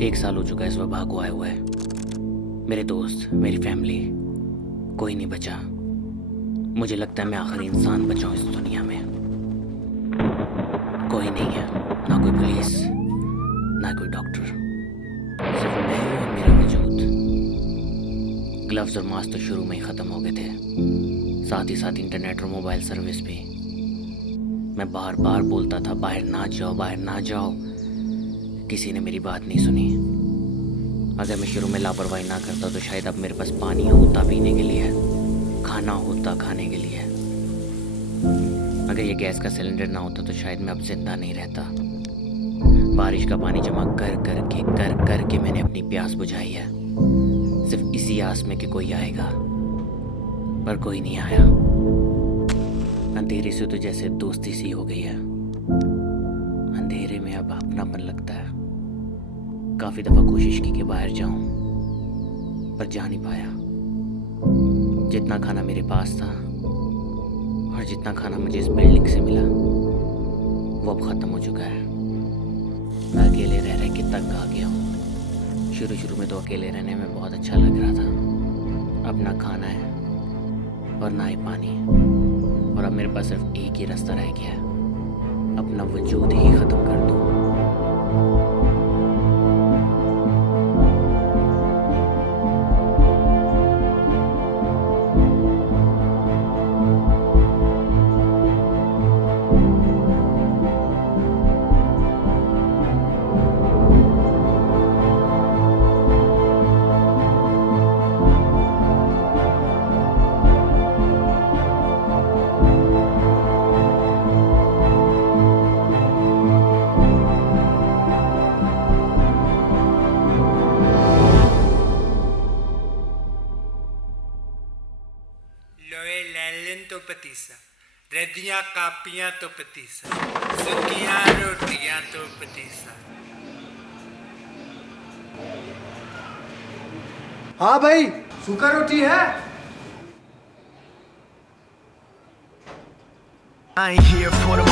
एक साल हो चुका है इस वबा को आए हुए। मेरे दोस्त, मेरी फैमिली, कोई नहीं बचा। मुझे लगता है मैं आखिरी इंसान बचा हूँ इस दुनिया में। कोई नहीं है, ना कोई पुलिस, ना कोई डॉक्टर, सिर्फ मैं और मेरा वजूद। ग्लव्स और मास्क तो शुरू में ही ख़त्म हो गए थे, साथ ही साथ इंटरनेट और मोबाइल सर्विस भी। मैं बार बार बोलता था बाहर ना जाओ, बाहर ना जाओ। किसी ने मेरी बात नहीं सुनी। अगर मैं शुरू में लापरवाही ना करता तो शायद अब मेरे पास पानी होता पीने के लिए, खाना होता खाने के लिए। अगर ये गैस का सिलेंडर ना होता तो शायद मैं अब जिंदा नहीं रहता। बारिश का पानी जमा कर के मैंने अपनी प्यास बुझाई है, सिर्फ इसी आस में कि कोई आएगा, पर कोई नहीं आया। अंधेरे से तो जैसे दोस्ती सी हो गई है। अंधेरे में अब अपनापन लगता है। काफ़ी दफ़ा कोशिश की कि बाहर जाऊं, पर जा नहीं पाया। जितना खाना मेरे पास था और जितना खाना मुझे इस बिल्डिंग से मिला वो अब ख़त्म हो चुका है। मैं अकेले रह रह के तंग आ गया हूँ। शुरू में तो अकेले रहने में बहुत अच्छा लग रहा था। अब ना खाना है और ना ही पानी, और अब मेरे पास सिर्फ एक ही रास्ता रह गया है, अपना वजूद ही ख़त्म कर दूँ। लोए लैलन तो पतीसा, रद्दियाँ कापियाँ तो पतीसा, सुखियाँ रोटियाँ तो पतीसा। हाँ भाई, सूखा रोटी है। I ain't here for the